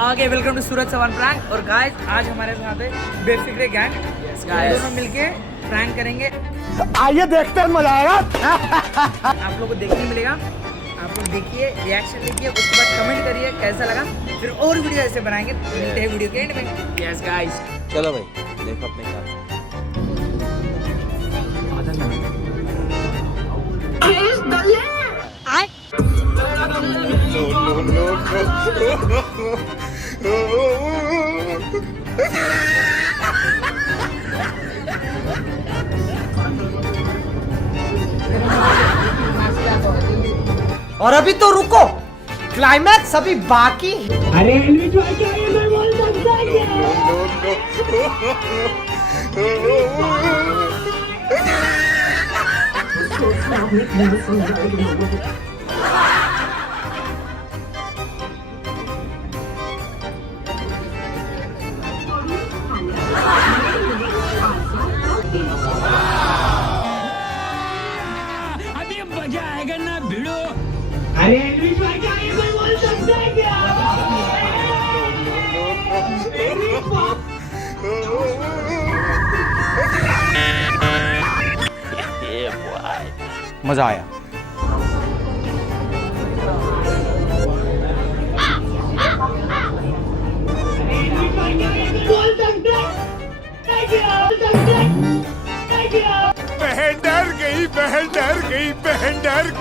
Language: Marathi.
आगे welcome to Suraj Chavan prank. और गाइस आज हमारे साथ है बेफिक्रे गैंग। दोनों मिलके प्रैंक करेंगे। आइए देखते हैं, मजा आएगा। आप लोगों को देखने मिलेगा, आप लोग देखिए, रिएक्शन देखिए, उसके बाद कमेंट करिए कैसा लगा। फिर और वीडियो ऐसे बनाएंगे, मिलते हैं वीडियो के एंड में। यस गाइस, चलो भाई देखो अपने साथ। और अभी तो रुको, क्लाइमैक्स अभी बाकी। अरे अभी मजा आएगा ना भिड़ो। अरे क्या ये कोई बोल सकता है क्या? मजा आया। बहन डर गई, बहन डर गई, बहन डर।